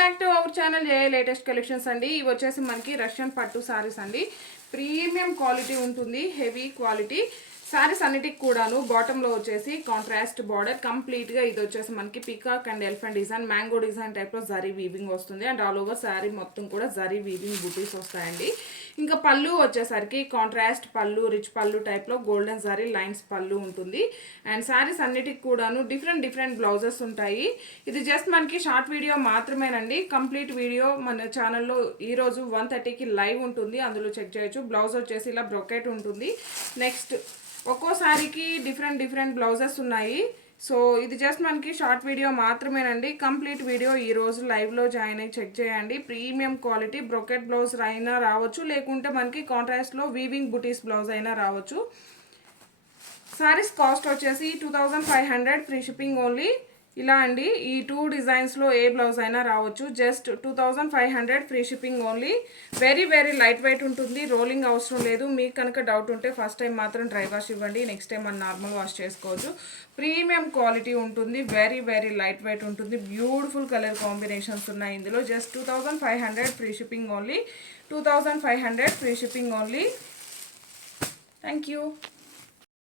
Back to our channel A latest collections అండి. ఇవి వచ్చేసి మనకి రష్యన్ పట్టు సారీస్ అండి. ప్రీమియం క్వాలిటీ ఉంటుంది, హెవీ క్వాలిటీ సారీస్ అన్నిటికి కూడాను. బాటంలో వచ్చేసి కాంట్రాస్ట్ బార్డర్, కంప్లీట్గా ఇది వచ్చేసి మనకి peacock and elephant design, mango design టైప్లో జరీ వీవింగ్ వస్తుంది. అండ్ ఆల్ ఓవర్ శారీ మొత్తం కూడా జరీ వీవింగ్ బుటీస్ వస్తాయండి. ఇంకా పళ్ళు వచ్చేసరికి కాంట్రాస్ట్ పళ్ళు, రిచ్ పళ్ళు టైప్లో గోల్డెన్ జరీ లైన్స్ పళ్ళు ఉంటుంది. అండ్ శారీస్ అన్నిటికి కూడాను డిఫరెంట్ బ్లౌజెస్ ఉంటాయి. ఇది జస్ట్ మనకి షార్ట్ వీడియో మాత్రమేనండి. కంప్లీట్ వీడియో మన ఛానల్లో ఈరోజు 1:30కి లైవ్ ఉంటుంది, అందులో చెక్ చేయొచ్చు. బ్లౌజ్ వచ్చేసి ఇలా బ్రొకెట్ ఉంటుంది. నెక్స్ట్ ఒక్కో సారీకి డిఫరెంట్ బ్లౌజెస్ ఉన్నాయి. సో ఇది జస్ట్ మనకి షార్ట్ వీడియో మాత్రమేనండి. కంప్లీట్ వీడియో ఈరోజు లైవ్లో జాయిన్ అయ్యి చెక్ చేయండి. ప్రీమియం క్వాలిటీ బ్రొకెట్ బ్లౌజ్ అయినా రావచ్చు, లేకుంటే మనకి కాంట్రాస్ట్లో వీవింగ్ బుటీస్ బ్లౌజ్ అయినా రావచ్చు. సారీస్ కాస్ట్ వచ్చేసి 2500 ఫ్రీ షిప్పింగ్ ఓన్లీ. ఇలా అండి, ఈ 2 డిజైన్స్లో ఏ బ్లౌజ్ అయినా రావచ్చు. Just 2500 free shipping only. Very light weight ఉంటుంది, రోలింగ్ అవసరం లేదు. మీకు కనుక డౌట్ ఉంటే ఫస్ట్ టైం మాత్రం డ్రై వాష్ ఇవ్వండి, నెక్స్ట్ టైం మనం నార్మల్ వాష్ చేసుకోవచ్చు. ప్రీమియం క్వాలిటీ ఉంటుంది, వెరీ లైట్ వెయిట్ ఉంటుంది. బ్యూటిఫుల్ కలర్ కాంబినేషన్స్ ఉన్నాయి ఇందులో. Just 2500 free shipping only. 2500 free shipping only. Thank you.